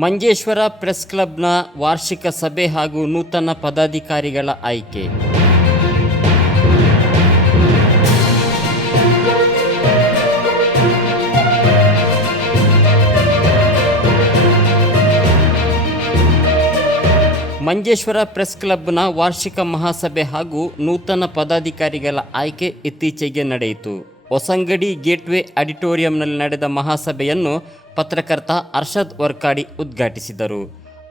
Manjeshwar press ಕ್ಲಬ್ನ ವಾರ್ಷಿಕ ಸಭೆ ಹಾಗೂ ನೂತನ ಪದಾಧಿಕಾರಿಗಳ ಆಯ್ಕೆ. ಮಂಜೇಶ್ವರ ಪ್ರೆಸ್ ಕ್ಲಬ್ನ ವಾರ್ಷಿಕ ಮಹಾಸಭೆ ಹಾಗೂ ನೂತನ ಪದಾಧಿಕಾರಿಗಳ ಆಯ್ಕೆ ಇತ್ತೀಚೆಗೆ ನಡೆಯಿತು. ಹೊಸಂಗಡಿ ಗೇಟ್ವೇ ಆಡಿಟೋರಿಯಂನಲ್ಲಿ ನಡೆದ ಮಹಾಸಭೆಯನ್ನು ಪತ್ರಕರ್ತ ಅರ್ಷದ್ ವರ್ಕಾಡಿ ಉದ್ಘಾಟಿಸಿದರು.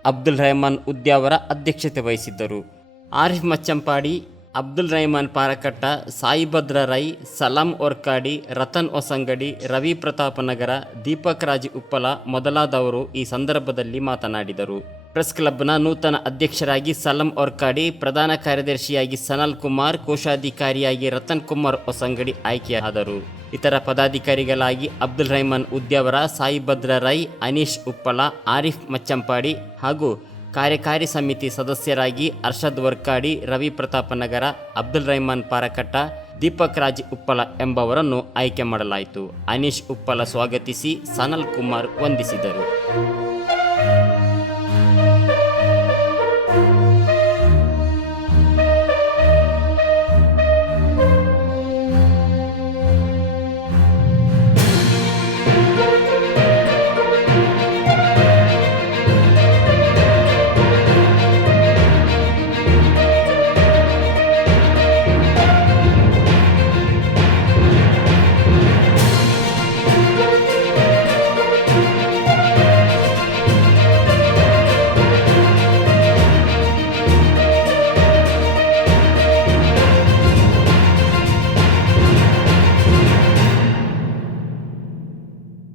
ಅಬ್ದುಲ್ ರೆಹಮಾನ್ ಉದ್ಯಾವರ ಅಧ್ಯಕ್ಷತೆ ವಹಿಸಿದ್ದರು. ಆರಿಫ್ ಮಚ್ಚಂಪಾಡಿ, ಅಬ್ದುಲ್ ರೆಹಮಾನ್ ಪಾರಕಟ್ಟ, ಸಾಯಿಭದ್ರ ರೈ, ಸಲಾಂ ಒರ್ಕಾಡಿ ರತನ್ ಹೊಸಂಗಡಿ, ರವಿ ಪ್ರತಾಪ ನಗರ, ದೀಪಕ್ ರಾಜ್ ಉಪ್ಪಲ ಮೊದಲಾದವರು ಈ ಸಂದರ್ಭದಲ್ಲಿ ಮಾತನಾಡಿದರು. ಪ್ರೆಸ್ ಕ್ಲಬ್ನ ನೂತನ ಅಧ್ಯಕ್ಷರಾಗಿ ಸಲಂ ಒರ್ಕಾಡಿ ಪ್ರಧಾನ ಕಾರ್ಯದರ್ಶಿಯಾಗಿ ಸನಲ್ ಕುಮಾರ್, ಕೋಶಾಧಿಕಾರಿಯಾಗಿ ರತನ್ ಕುಮಾರ್ ಹೊಸಂಗಡಿ ಆಯ್ಕೆಯಾದರು. ಇತರ ಪದಾಧಿಕಾರಿಗಳಾಗಿ ಅಬ್ದುಲ್ ರಹಮಾನ್ ಉದ್ಯಾವರ ಸಾಯಿಭದ್ರ ರೈ ಅನೀಶ್ ಉಪ್ಪಳ ಆರಿಫ್ ಮಚ್ಚಂಪಾಡಿ ಹಾಗೂ ಕಾರ್ಯಕಾರಿ ಸಮಿತಿ ಸದಸ್ಯರಾಗಿ ಅರ್ಷದ್ ವರ್ಕಾಡಿ, ರವಿ ಪ್ರತಾಪ ನಗರ, ಅಬ್ದುಲ್ ರಹಮಾನ್ ಪಾರಕಟ್ಟ, ದೀಪಕ್ ರಾಜ್ ಉಪ್ಪಳ ಎಂಬವರನ್ನು ಆಯ್ಕೆ ಮಾಡಲಾಯಿತು. ಅನೀಶ್ ಉಪ್ಪಳ ಸ್ವಾಗತಿಸಿ ಸನಲ್ ಕುಮಾರ್ ವಂದಿಸಿದರು.